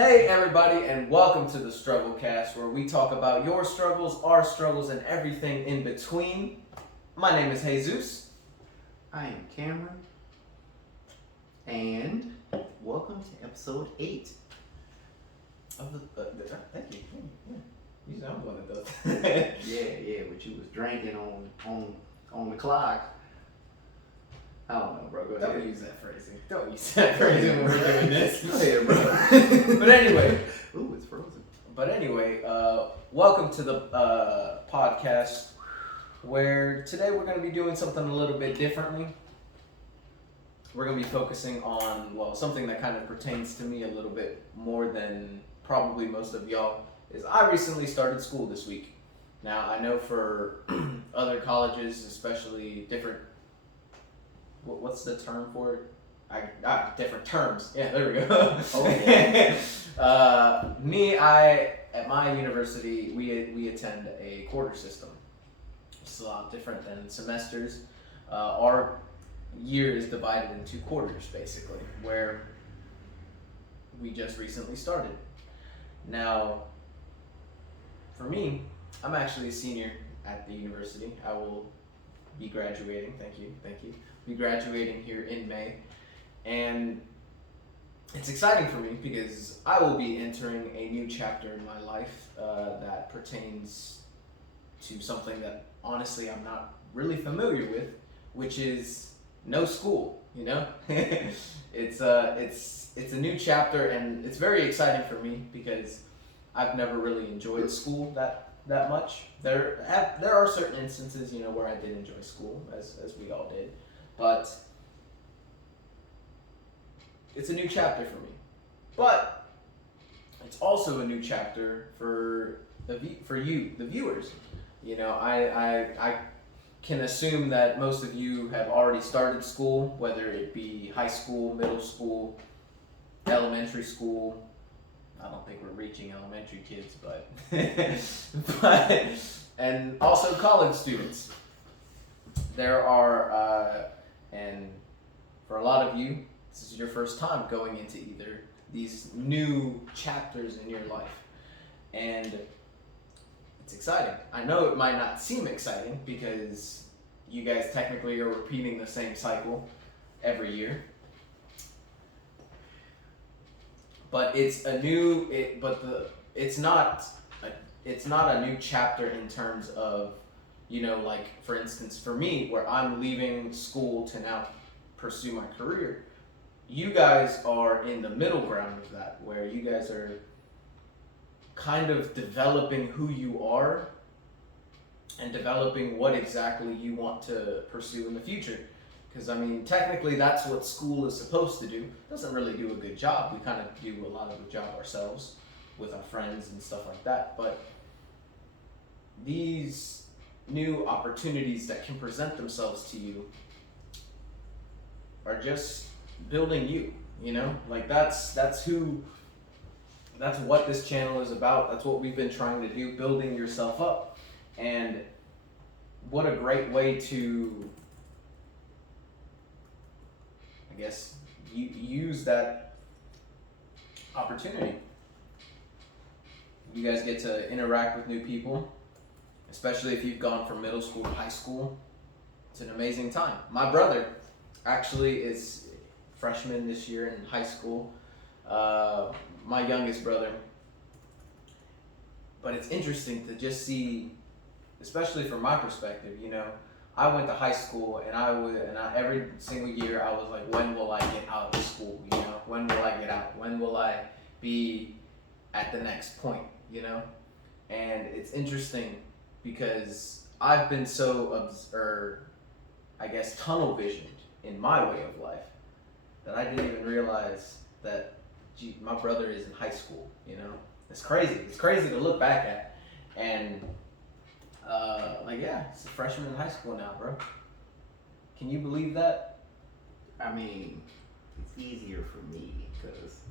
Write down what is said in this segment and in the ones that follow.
Hey everybody, and welcome to the Strugglecast, where we talk about your struggles, our struggles, and everything in between. My name is Jesus. I am Cameron, and welcome to episode 8. Of the, thank you. Usually I'm the one that does. Yeah, but you was drinking on the clock. I don't know, bro. Go ahead. Don't use that phrasing. Don't use that phrasing when we're doing this. Go ahead, bro. But anyway. Ooh, it's frozen. Welcome to the podcast, where today we're going to be doing something a little bit differently. We're going to be focusing on, something that kind of pertains to me a little bit more than probably most of y'all, is I recently started school this week. Now, I know for other colleges, especially different, what's the term for it? Different terms. Yeah, there we go. At my university, we attend a quarter system. It's a lot different than semesters. Our year is divided into quarters, basically, where we just recently started. Now, for me, I'm actually a senior at the university. I will be graduating. Thank you. Be graduating here in May. And it's exciting for me because I will be entering a new chapter in my life that pertains to something that honestly I'm not really familiar with, which is no school. You know, it's a new chapter, and it's very exciting for me because I've never really enjoyed school that much. There are certain instances, where I did enjoy school, as we all did, but it's a new chapter for me. But it's also a new chapter for you, the viewers. I can assume that most of you have already started school, whether it be high school, middle school, elementary school. I don't think we're reaching elementary kids, but and also college students. There are, and for a lot of you, this is your first time going into either these new chapters in your life, and it's exciting. I know it might not seem exciting because you guys technically are repeating the same cycle every year. But it's a new. It's not a new chapter in terms of, like for instance, for me, where I'm leaving school to now pursue my career. You guys are in the middle ground of that, where you guys are kind of developing who you are and developing what exactly you want to pursue in the future. Because, technically that's what school is supposed to do. It doesn't really do a good job. We kind of do a lot of the job ourselves with our friends and stuff like that. But these new opportunities that can present themselves to you are just building you, like that's what this channel is about. That's what we've been trying to do, building yourself up. And what a great way to, I guess, use that opportunity. You guys get to interact with new people, especially if you've gone from middle school to high school. It's an amazing time. My brother actually is freshman this year in high school, my youngest brother. But it's interesting to just see, especially from my perspective, I went to high school and every single year I was like, when will I get out of school? When will I get out? When will I be at the next point? And it's interesting because I've been so tunnel visioned in my way of life that I didn't even realize that my brother is in high school. It's crazy. It's crazy to look back at. And he's a freshman in high school now, bro. Can you believe that? It's easier for me because,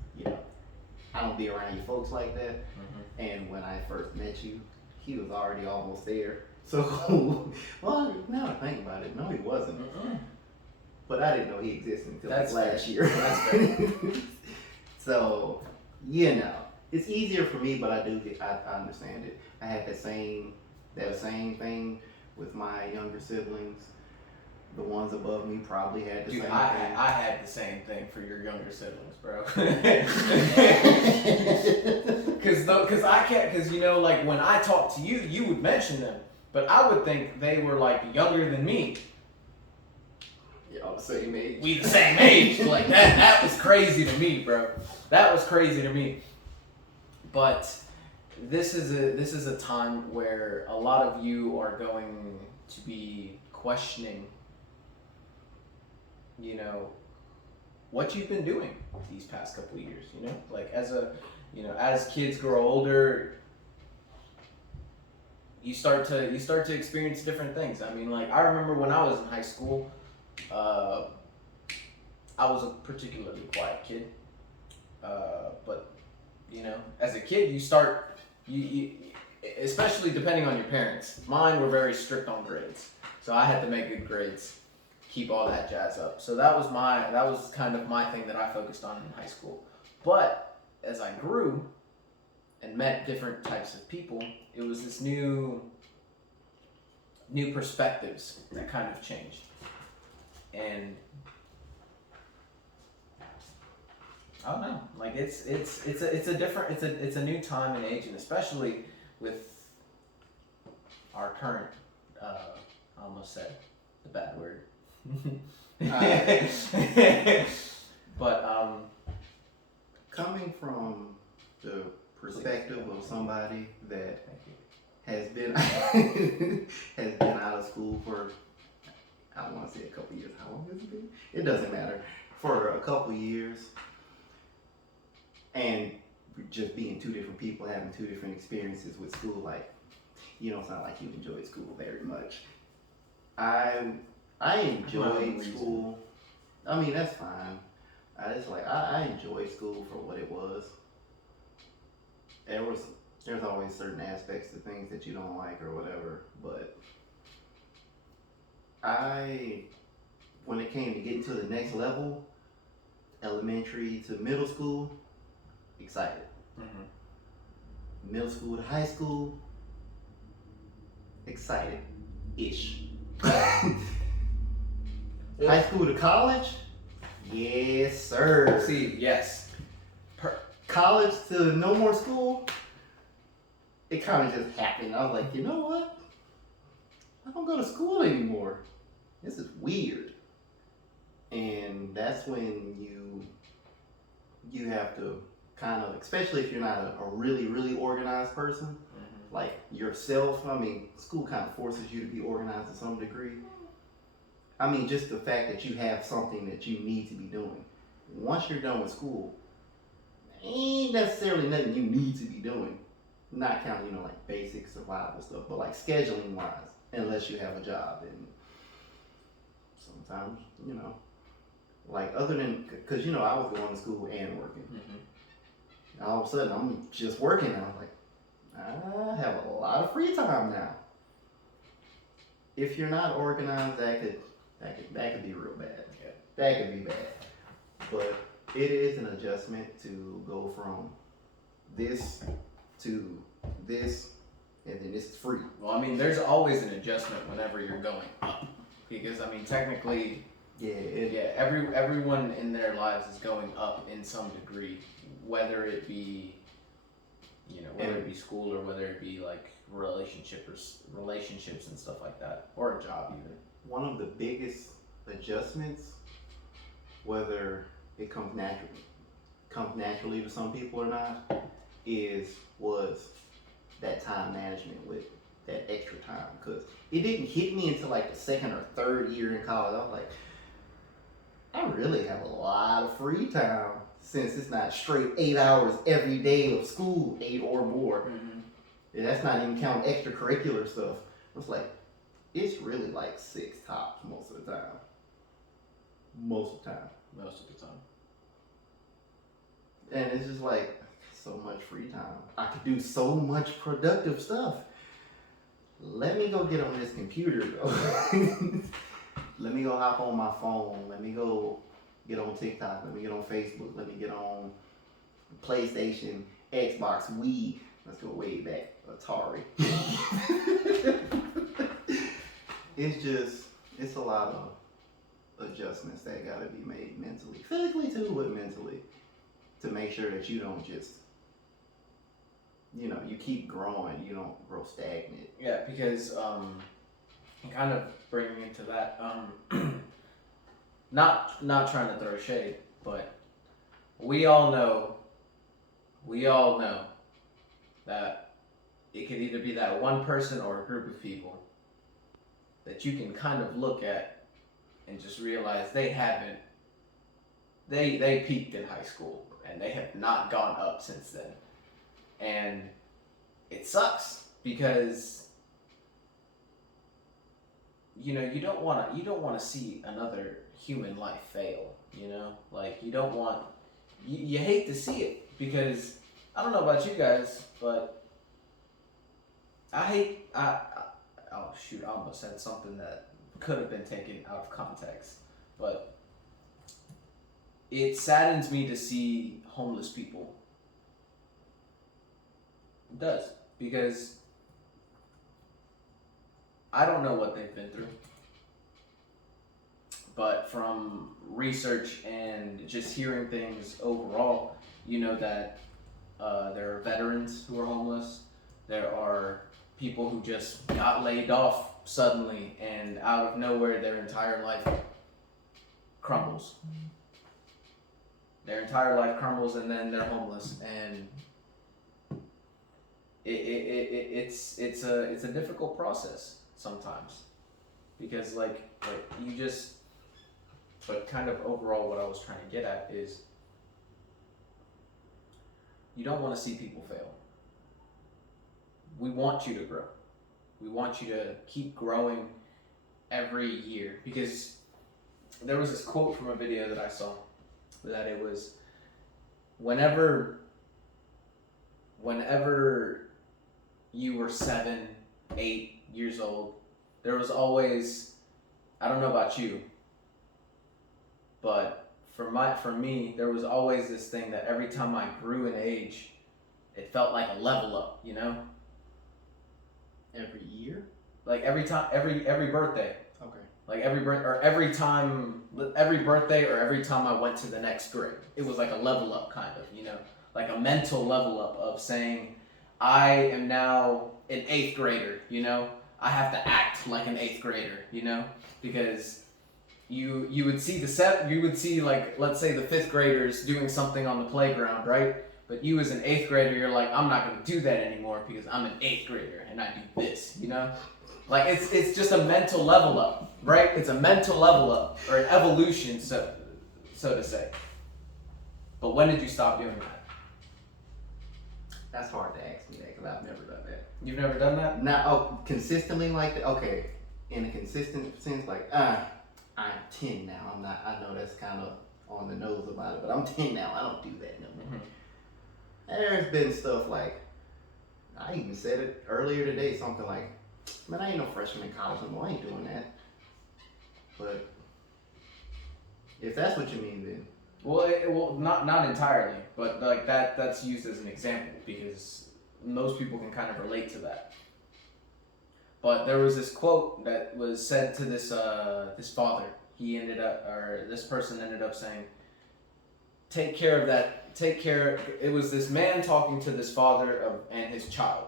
I don't be around you folks like that. Mm-hmm. And when I first met you, he was already almost there. So, well, now I think about it, no, he wasn't. Mm-mm. But I didn't know he existed until last year. That's fair. So, you know, it's easier for me, but I understand it. I had that same thing with my younger siblings. The ones above me probably had the Dude, same I thing. had the same thing for your younger siblings, bro. Cause I can't, cause you know, like when I talk to you, you would mention them, but I would think they were like younger than me. Y'all the same age. We the same age, like that was crazy to me, bro. That was crazy to me. But this is a time where a lot of you are going to be questioning, you know, what you've been doing these past couple of years, you know? Like as kids grow older, you start to experience different things. I mean, like I remember when I was in high school, I was a particularly quiet kid. But you know, as a kid, you especially depending on your parents. Mine were very strict on grades, so I had to make good grades, keep all that jazz up. So that was kind of my thing that I focused on in high school. But as I grew and met different types of people, it was this new perspectives that kind of changed. And I don't know, like it's a new time and age, and especially with our current I almost said the bad word. But coming from the perspective of somebody that has been has been out of school for, I don't want to say a couple years. How long has it been? It doesn't matter. For a couple years, and just being two different people, having two different experiences with school, like, you know, it's not like you enjoyed school very much. I enjoyed school. I mean, that's fine. I enjoyed school for what it was. There's always certain aspects of things that you don't like or whatever, but when it came to getting to the next level, elementary to middle school, excited. Mm-hmm. Middle school to high school, excited-ish. High school to college, yes sir. See, yes. College to no more school, it kind of just happened. I was like, you know what? I don't go to school anymore. This is weird. And that's when you have to kind of, especially if you're not a really, really organized person, mm-hmm. like yourself. I mean, school kind of forces you to be organized to some degree. I mean, just the fact that you have something that you need to be doing. Once you're done with school, ain't necessarily nothing you need to be doing. Not counting, you know, like basic survival stuff, but like scheduling wise, unless you have a job. And sometimes, you know, like other than, because, you know, I was going to school and working. Mm-hmm. All of a sudden, I'm just working, and I'm like, I have a lot of free time now. If you're not organized, that could be real bad. Yeah. That could be bad. But it is an adjustment to go from this to this, and then this is free. Well, I mean, there's always an adjustment whenever you're going up, because I mean, technically, everyone in their lives is going up in some degree, whether it be, you know, whether it be school or whether it be like relationships and stuff like that, or a job even. One of the biggest adjustments, whether it comes naturally to some people or not, was that time management with that extra time, because it didn't hit me until like the second or third year in college. I was like, I really have a lot of free time since it's not straight 8 hours every day of school, 8 or more. Mm-hmm. And that's not even counting extracurricular stuff. It's like, it's really like 6 tops most of the time. Most of the time. And it's just like, so much free time. I could do so much productive stuff. Let me go get on this computer though. Let me go hop on my phone. Let me go get on TikTok. Let me get on Facebook. Let me get on PlayStation, Xbox, Wii. Let's go way back. Atari. It's a lot of adjustments that gotta be made mentally. Physically too, but mentally. To make sure that you don't just, you keep growing, you don't grow stagnant. Yeah, because kind of bringing into that, not trying to throw shade, but we all know that it could either be that one person or a group of people that you can kind of look at and just realize they peaked in high school and they have not gone up since then. And it sucks because you don't want to see another human life fail, like you don't want you hate to see it, because I don't know about you guys, but oh shoot, I almost said something that could have been taken out of context, but it saddens me to see homeless people. It does, because I don't know what they've been through, but from research and just hearing things overall, that there are veterans who are homeless. There are people who just got laid off suddenly and out of nowhere their entire life crumbles. Their entire life crumbles and then they're homeless, and it's a difficult process sometimes, because but kind of overall what I was trying to get at is you don't want to see people fail. We want you to grow. We want you to keep growing every year, because there was this quote from a video that I saw that it was whenever you were 7, 8 years old, there was always, I don't know about you, but for me, there was always this thing that every time I grew in age, it felt like a level up, Every year? Like every birthday. Okay. Like every birthday or every time I went to the next grade, it was like a level up kind of, like a mental level up of saying, I am now an 8th grader, I have to act like an 8th grader, because you would see like, let's say the 5th graders doing something on the playground, right? But you as an 8th grader, you're like, I'm not going to do that anymore because I'm an 8th grader and I do this, Like it's just a mental level up, right? It's a mental level up, or an evolution, so to say. But when did you stop doing that? That's hard to ask me that, because I've never done that. You've never done that? Consistently like that? Okay. In a consistent sense, like, I'm 10 now. I'm not, I know that's kind of on the nose about it, but I'm 10 now. I don't do that no more. Mm-hmm. There's been stuff like, I even said it earlier today, something like, man, I ain't no freshman in college no more. I ain't doing that. But if that's what you mean, then. Well, not entirely, but like that's used as an example because most people can kind of relate to that. But there was this quote that was said to this father. This person ended up saying, take care of that. It was this man talking to this father and his child.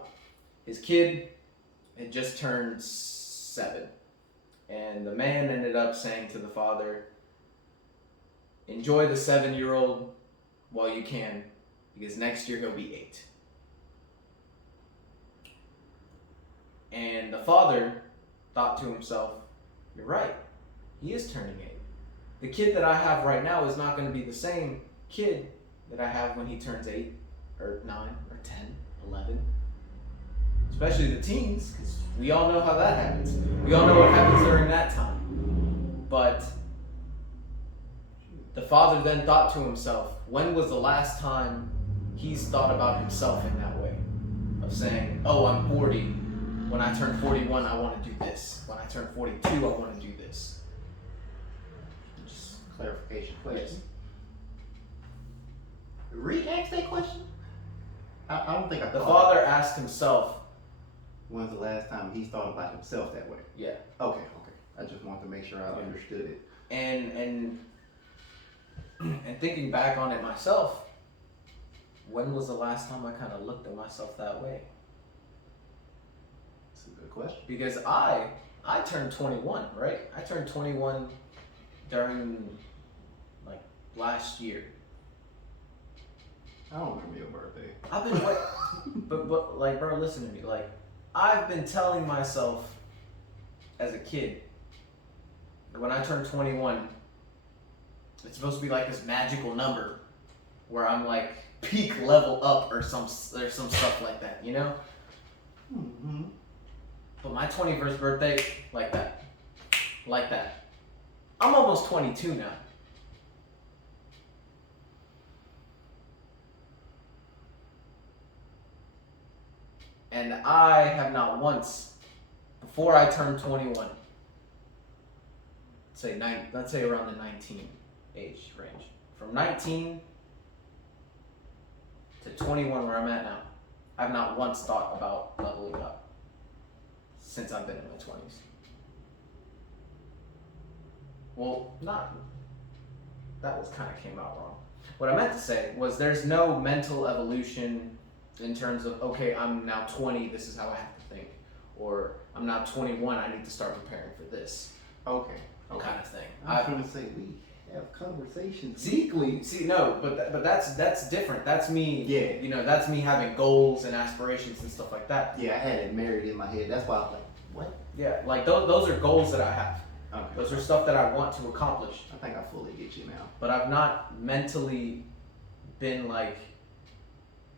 His kid had just turned 7. And the man ended up saying to the father, enjoy the 7-year-old while you can, because next year he'll be 8. And the father thought to himself, you're right, he is turning 8. The kid that I have right now is not going to be the same kid that I have when he turns 8 or 9 or 10, 11. Especially the teens, because we all know how that happens. We all know what happens during that time. But the father then thought to himself, when was the last time he's thought about himself in that way? Of saying, oh, I'm 40. When I turn 41, I want to do this. When I turn 42, I want to do this. Just clarification question. Yes. Re-ask that question? I don't think I The thought father asked himself. When's the last time he's thought about himself that way? Yeah. Okay. I just wanted to make sure I understood it. And thinking back on it myself, when was the last time I kind of looked at myself that way? That's a good question. Because I turned 21, right? I turned 21 during like last year. I don't remember your birthday. I've been but like, bro, listen to me. Like, I've been telling myself as a kid that when I turn 21, it's supposed to be like this magical number where I'm like peak level up or some stuff like that, you know? Mm-hmm. But my 21st birthday, like that. I'm almost 22 now. And I have not once, before I turned 21, let's say around the 19 age range, from 19 to 21 where I'm at now, I've not once thought about leveling up since I've been in my 20s. Well, that was kind of came out wrong. What I meant to say was there's no mental evolution in terms of, okay, I'm now 20, this is how I have to think. Or I'm now 21, I need to start preparing for this. Okay. Kind of thing. I was going to say, we have conversations weekly. See, no, but that's different. That's me. Yeah. You know, that's me having goals and aspirations and stuff like that. Yeah, I had it married in my head. That's why I was like, what? Yeah, like those are goals that I have. Okay. Those are stuff that I want to accomplish. I think I fully get you now. But I've not mentally been like,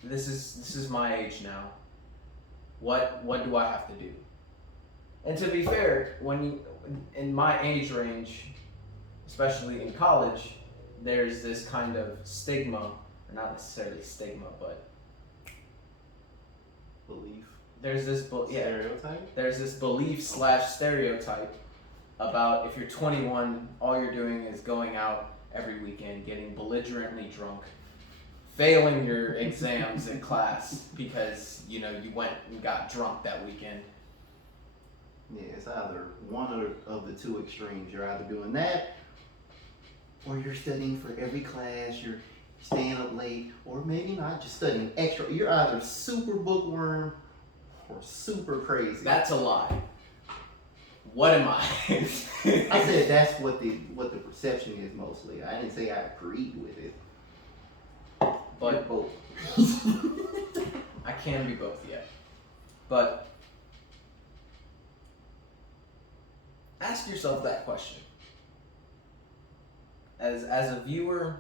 this is my age now. What do I have to do? And to be fair, in my age range, especially in college, there's this kind of stigma, or not necessarily stigma, but Belief. there's this Stereotype? There's this belief / stereotype about if you're 21, all you're doing is going out every weekend, getting belligerently drunk, failing your exams in class because you went and got drunk that weekend. Yeah, it's either one of the two extremes. You're either doing that, or you're studying for every class, you're staying up late, or maybe not, just studying extra. You're either super bookworm or super crazy. That's a lie. What am I? I said that's what the perception is mostly. I didn't say I agreed with it. But both. I can be both yet. But ask yourself that question. As a viewer,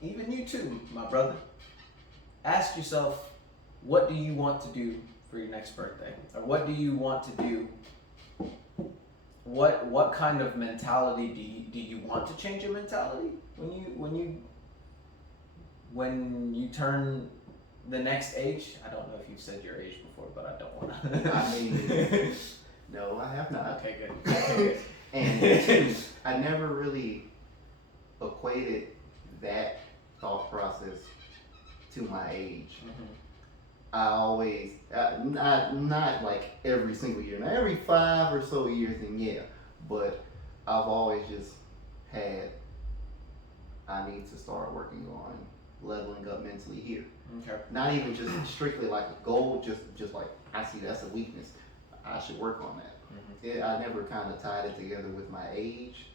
even you too, my brother, ask yourself, what do you want to do for your next birthday? Or what do you want to do? What kind of mentality do you want to change your mentality when you turn the next age? I don't know if you've said your age before, but I don't want to. I mean, no, I have not. Okay, good. And I never really equated that thought process to my age. Mm-hmm. I always, not like every single year. Now, every 5 or so years, then yeah. But I've always just had, I need to start working on leveling up mentally here. Okay. Not even just strictly like a goal, just like, I see that's a weakness. I should work on that. Mm-hmm. I never kind of tied it together with my age,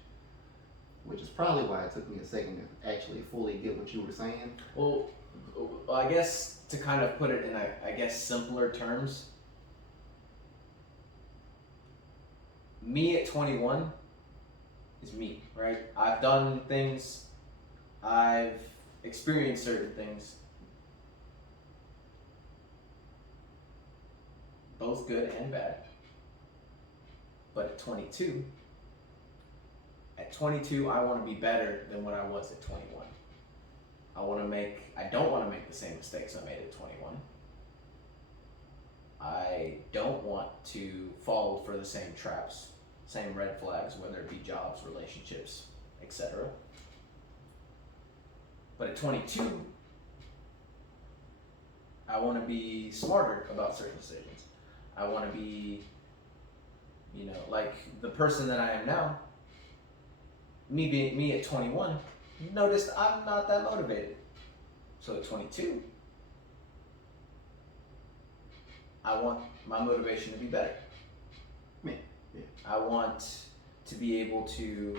which is probably why it took me a second to actually fully get what you were saying. Well, I guess to kind of put it in, simpler terms, me at 21 is me, right? I've done things, I've experienced certain things, both good and bad. But at 22, I want to be better than what I was at 21. I don't want to make the same mistakes I made at 21. I don't want to fall for the same traps, same red flags, whether it be jobs, relationships, etc. But at 22, want to be smarter about certain decisions. I want to be, you know, like the person that I am now. Me at 21, noticed I'm not that motivated. So at 22, I want my motivation to be better. Yeah. I want to be able to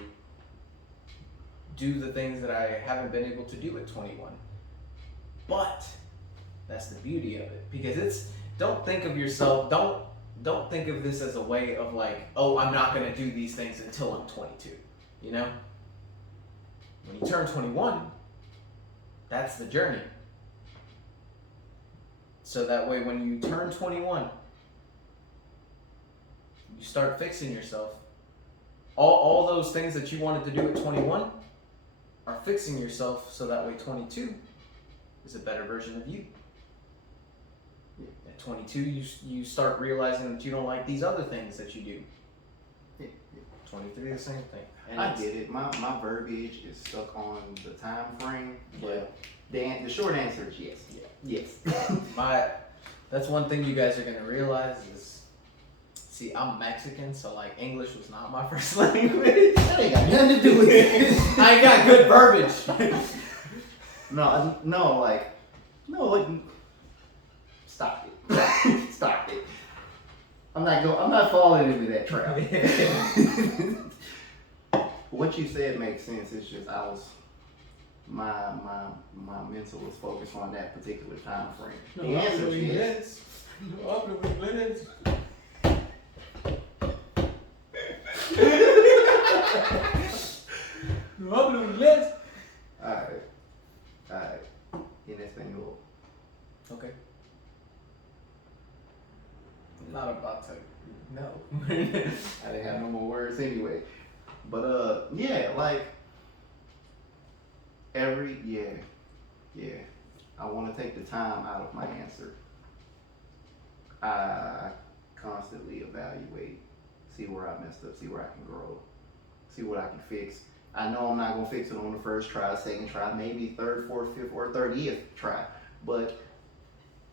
do the things that I haven't been able to do at 21. But that's the beauty of it, because don't think of yourself, don't think of this as a way of like, oh, I'm not going to do these things until I'm 22. You know? When you turn 21, that's the journey. So that way when you turn 21, you start fixing yourself. All those things that you wanted to do at 21 are fixing yourself, so that way 22 is a better version of you. At 22, you start realizing that you don't like these other things that you do. 23, the same thing. And I get it. My verbiage is stuck on the time frame, but yeah. the short answer is yes. Yeah. Yes. That's one thing you guys are gonna realize is, see, I'm Mexican, so like English was not my first language. That ain't got nothing to do with it. I ain't got good verbiage. No, like, stop it. Stop it. I'm not falling into that trap. What you said makes sense. It's just my mental was focused on that particular time frame. The answer is yes. Alright. En español. Okay. Not about to. No. I didn't have no more words anyway. But like I want to take the time out of my answer. I constantly evaluate, see where I messed up, see where I can grow, see what I can fix. I know I'm not gonna fix it on the first try, second try, maybe third, fourth, fifth, or 30th try, but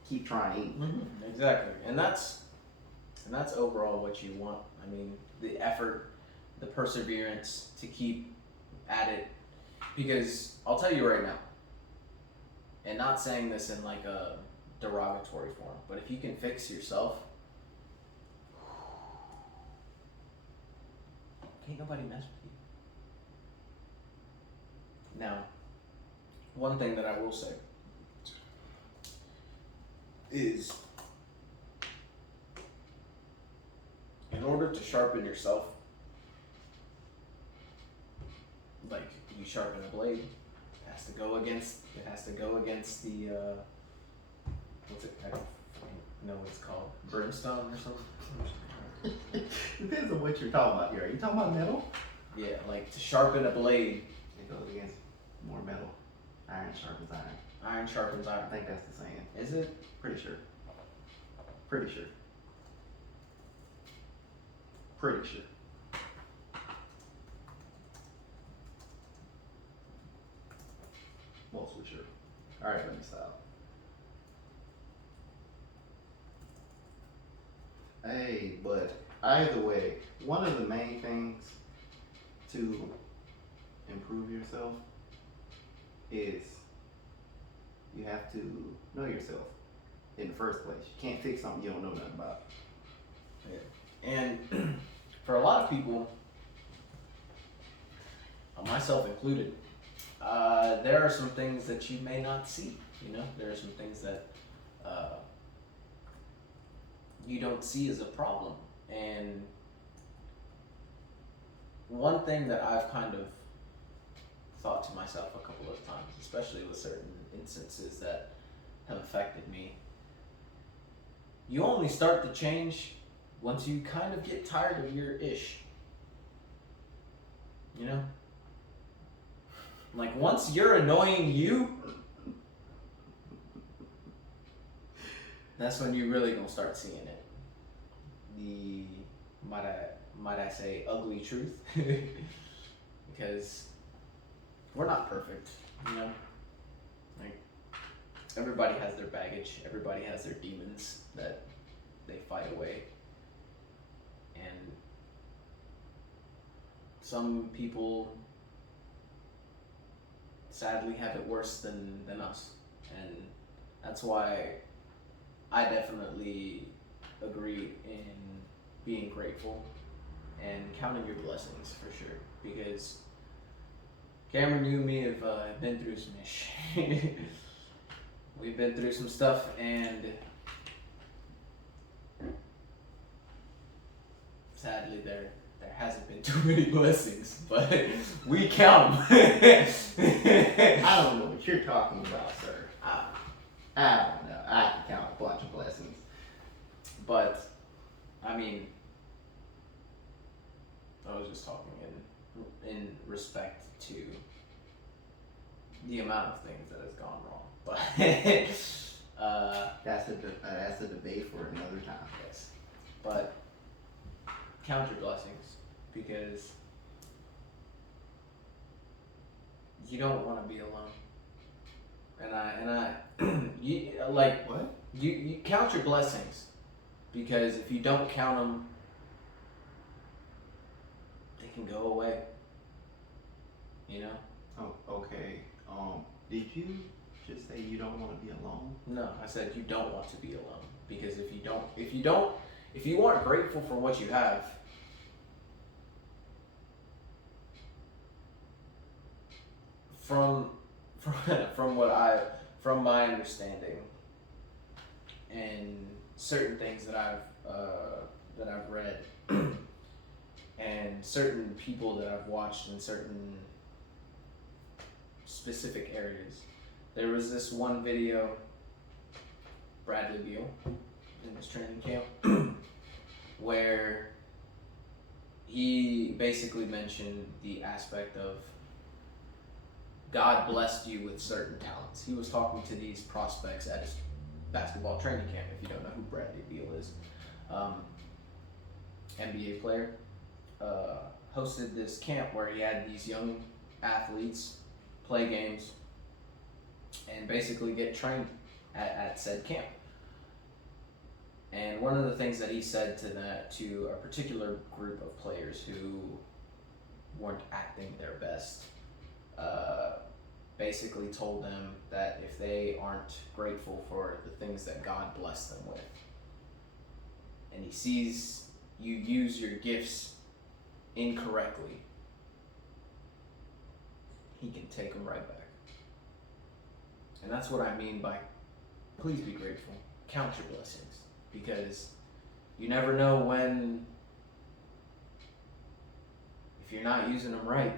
keep trying. Mm-hmm. Exactly, and that's overall what you want. I mean, the effort, the perseverance to keep at it, because I'll tell you right now, and not saying this in like a derogatory form, but if you can fix yourself, can't nobody mess with you. Now, one thing that I will say is, in order to sharpen yourself, like you sharpen a blade, it has to go against the what's it? I don't know what it's called, brimstone or something. Depends on what you're talking about here. Are you talking about metal? Yeah, like to sharpen a blade. It goes against more metal. Iron sharpens iron. Iron sharpens iron. I think that's the saying. Is it? Pretty sure. Mostly sure. Alright, let me stop. Hey, but either way, one of the main things to improve yourself is you have to know yourself in the first place. You can't fix something you don't know nothing about. Yeah. And for a lot of people, myself included, there are some things that you may not see. You know, there are some things that you don't see as a problem. And one thing that I've kind of thought to myself a couple of times, especially with certain instances that have affected me, you only start to change once you kind of get tired of your ish. You know? Like once you're annoying you, that's when you really gonna start seeing it. The might I say ugly truth, because we're not perfect, you know. Like everybody has their baggage. Everybody has their demons that they fight away. And some people sadly have it worse than us. And that's why I definitely agree in being grateful and counting your blessings for sure. Because Cameron, you and me have been through some ish. We've been through some stuff, and sadly there hasn't been too many blessings, but we count them. I don't know what you're talking about, sir. I don't know. I can count a bunch of blessings. But, I mean, I was just talking in respect to the amount of things that has gone wrong. But that's a debate for another time. Yes. But count your blessings, because you don't want to be alone. And I you like What? You count your blessings, because if you don't count them, they can go away. You know? Oh, okay. Did you just say you don't want to be alone? No, I said you don't want to be alone, because if you aren't grateful for what you have, from my understanding and certain things that I've read and certain people that I've watched in certain specific areas. There was this one video, Bradley Beal, in his training camp, where he basically mentioned the aspect of God blessed you with certain talents. He was talking to these prospects at his basketball training camp. If you don't know who Bradley Beal is, NBA player, hosted this camp where he had these young athletes play games and basically get trained at said camp. And one of the things that he said to a particular group of players who weren't acting their best, basically told them that if they aren't grateful for the things that God blessed them with, and he sees you use your gifts incorrectly, he can take them right back. And that's what I mean by, please be grateful. Count your blessings, because you never know when, if you're not using them right,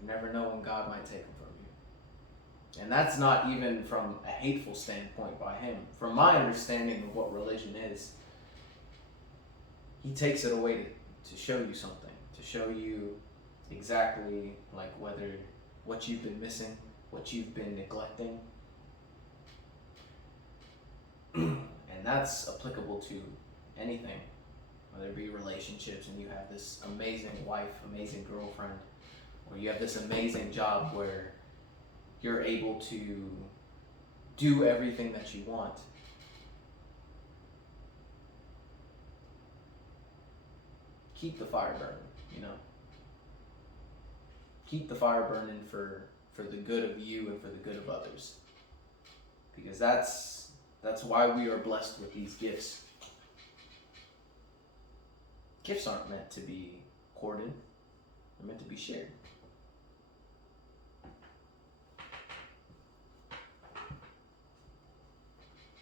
you never know when God might take them from you. And that's not even from a hateful standpoint by him. From my understanding of what religion is, he takes it away to show you something, to show you exactly like what you've been missing, what you've been neglecting. And that's applicable to anything, whether it be relationships and you have this amazing wife, amazing girlfriend, or you have this amazing job where you're able to do everything that you want. Keep the fire burning, you know? Keep the fire burning for the good of you and for the good of others. Because that's why we are blessed with these gifts. Gifts aren't meant to be hoarded. They're meant to be shared.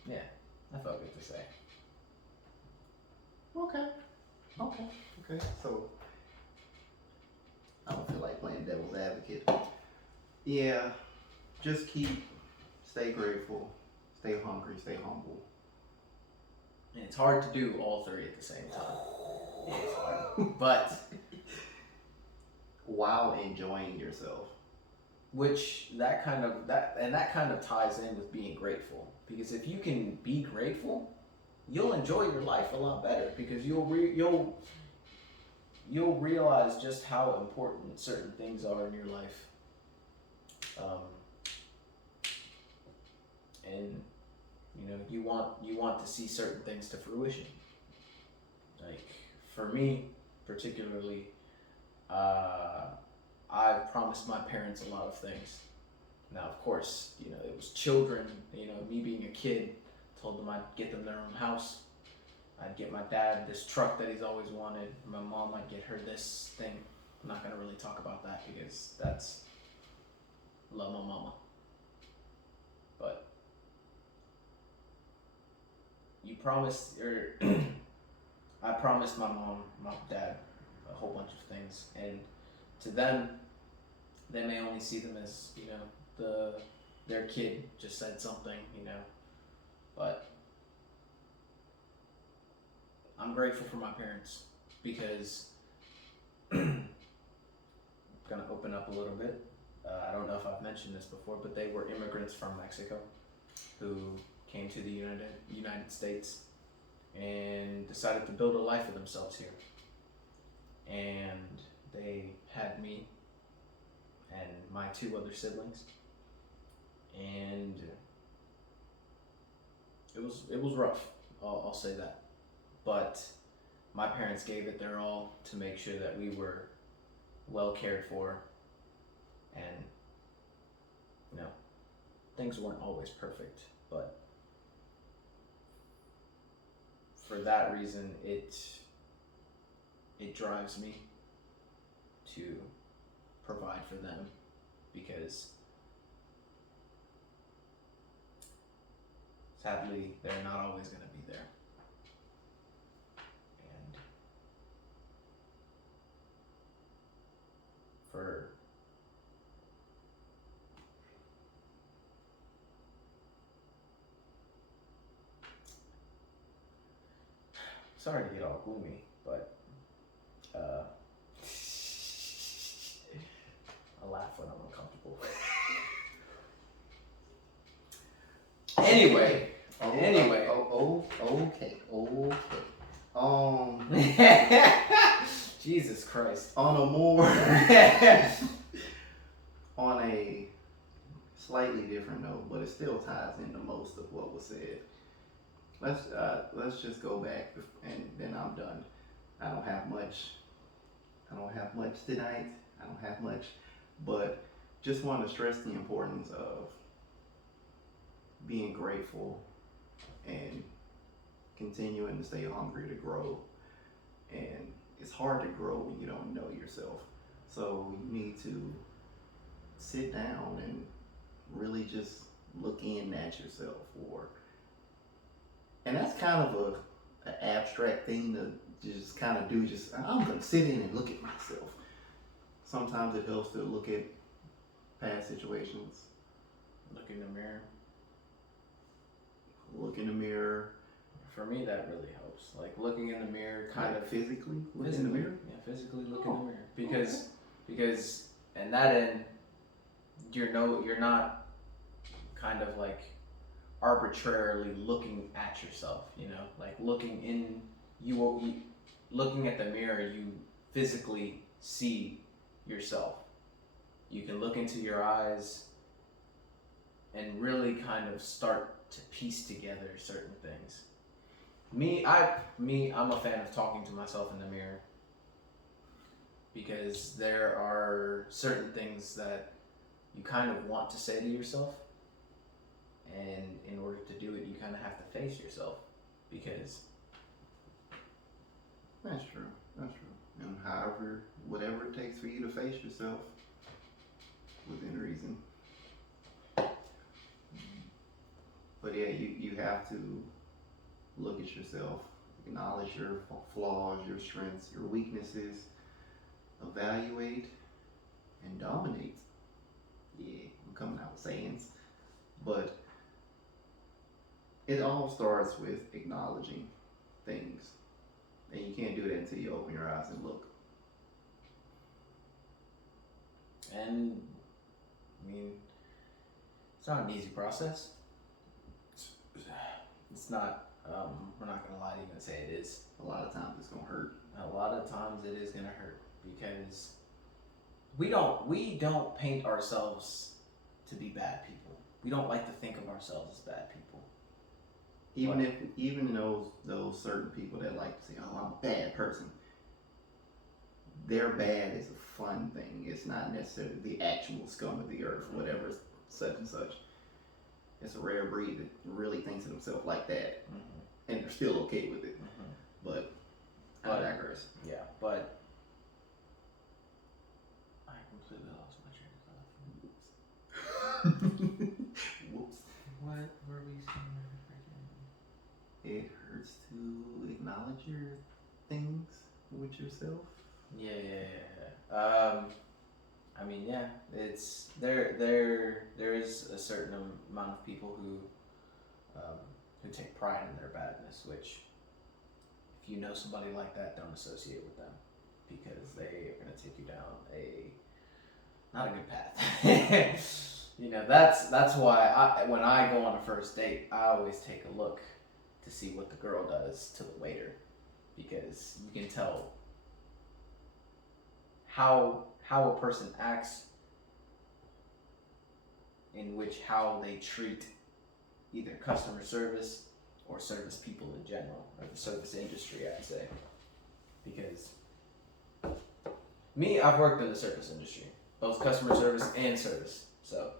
Yeah, I felt good to say. Okay. So, I don't feel like playing devil's advocate. Yeah, just stay grateful, stay hungry, stay humble. And it's hard to do all three at the same time. It is hard. But while enjoying yourself. Which that kind of ties in with being grateful. Because if you can be grateful, you'll enjoy your life a lot better, because you'll realize just how important certain things are in your life. and you want to see certain things to fruition. Like for me, particularly, I've promised my parents a lot of things. Now, of course, it was children. Me being a kid, told them I'd get them their own house. I'd get my dad this truck that he's always wanted. My mom, I'd get her this thing. I'm not gonna really talk about that because that's love my mama. But you promised, or I promised my mom, my dad, a whole bunch of things, and to them, they may only see them as their kid just said something, but I'm grateful for my parents because I'm gonna open up a little bit. I don't know if I've mentioned this before, but they were immigrants from Mexico who came to the United States and decided to build a life for themselves here. And they had me and my two other siblings, and it was rough. I'll say that, but my parents gave it their all to make sure that we were well cared for, and things weren't always perfect, but for that reason, it drives me to provide for them because sadly they're not always going to be there. And for sorry to get all gloomy, but I laugh when I'm uncomfortable. Anyway. Okay. Jesus Christ. On a slightly different note, but it still ties into most of what was said. Let's just go back, and then I'm done. I don't have much tonight. I don't have much, but just want to stress the importance of being grateful and continuing to stay hungry to grow. And it's hard to grow when you don't know yourself. So you need to sit down and really just look in at yourself. And that's kind of an abstract thing to just kind of do. Just I'm gonna sit in and look at myself. Sometimes it helps to look at past situations. Look in the mirror. Look in the mirror. For me, that really helps. Like looking in the mirror, kind of physically look in the mirror. Yeah, physically look in the mirror because and that end, you're not kind of like arbitrarily looking at yourself. Like looking at the mirror, you physically see yourself. You can look into your eyes and really kind of start to piece together certain things. I'm a fan of talking to myself in the mirror because there are certain things that you kind of want to say to yourself, and in order to do it, you kind of have to face yourself because That's true. And whatever it takes for you to face yourself within reason. But yeah, you have to look at yourself, acknowledge your flaws, your strengths, your weaknesses, evaluate, and dominate. Yeah, I'm coming out with sayings. But it all starts with acknowledging things. And you can't do that until you open your eyes and look. And it's not an easy process. It's not. We're not gonna lie to you and say it is. A lot of times it's gonna hurt. A lot of times it is gonna hurt because we don't paint ourselves to be bad people. we don't like to think of ourselves as bad people. Even those certain people that like to say, "Oh, I'm a bad person," their bad is a fun thing. It's not necessarily the actual scum of the earth, whatever, such and such. It's a rare breed that really thinks of themselves like that, and they're still okay with it. But I digress. Yeah, but I completely lost my train of thought. Whoops. What were we saying? It hurts to acknowledge your things with yourself. Yeah. I mean, yeah, it's there is a certain amount of people who take pride in their badness, which if you know somebody like that, don't associate with them, because they are going to take you down not a good path. You know, that's why when I go on a first date, I always take a look to see what the girl does to the waiter, because you can tell how a person acts in which how they treat either customer service or service people in general, or the service industry, I'd say. Because I've worked in the service industry, both customer service and service, so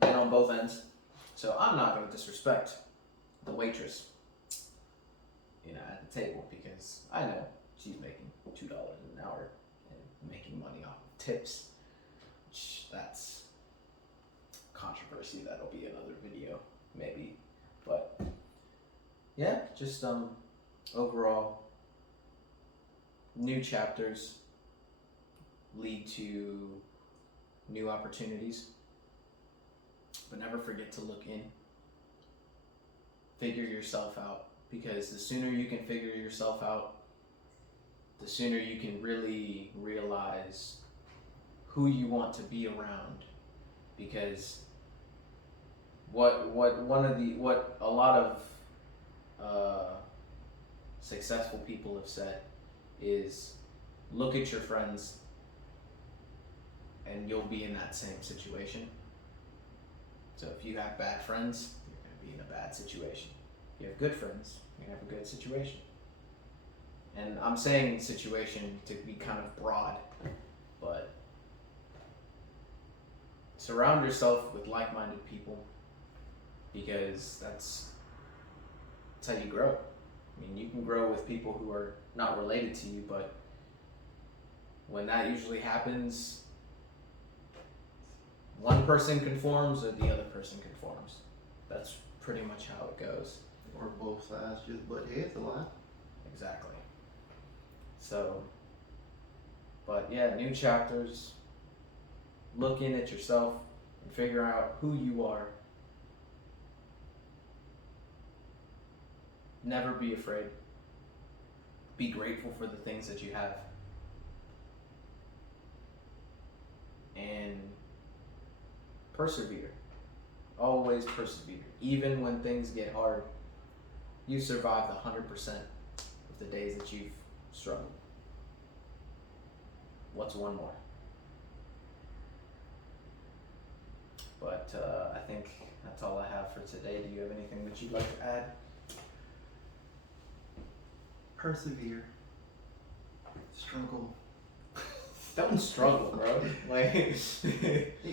been on both ends. So I'm not going to disrespect the waitress, at the table, because I know she's making $2 an hour and making money off of tips. That's controversy. That'll be another video, maybe. But yeah, just overall, new chapters lead to new opportunities, but never forget to look in. Figure yourself out, because the sooner you can figure yourself out, the sooner you can really realize who you want to be around. Because what a lot of successful people have said is, look at your friends and you'll be in that same situation. So if you have bad friends, you're going to be in a bad situation. If you have good friends, you're going to have a good situation. And I'm saying situation to be kind of broad, but surround yourself with like-minded people, because that's how you grow. I mean, you can grow with people who are not related to you, but when that usually happens, one person conforms or the other person conforms. That's pretty much how it goes. Or both sides just butt heads a lot. Exactly. So, but yeah, new chapters. Look in at yourself and figure out who you are. Never be afraid. Be grateful for the things that you have. And persevere. Always persevere. Even when things get hard, you survived 100% of the days that you've struggled. What's one more? But I think that's all I have for today. Do you have anything that you'd like to add? Persevere. Struggle. Don't struggle, bro. Like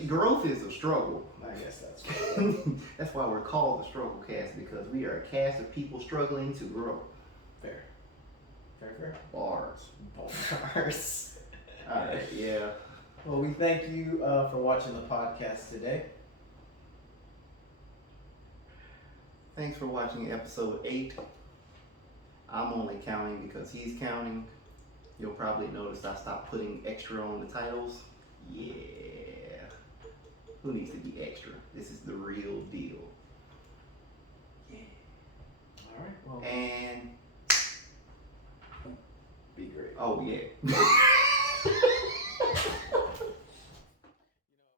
growth is a struggle. I guess that's true. That's why we're called the Strugglecast, because we are a cast of people struggling to grow. Fair. Bars. Alright, yeah. Well, we thank you for watching the podcast today. Thanks for watching episode 8. I'm only counting because he's counting. You'll probably notice I stopped putting extra on the titles. Yeah. Who needs to be extra? This is the real deal. Yeah. Alright, well. And Be great. oh yeah.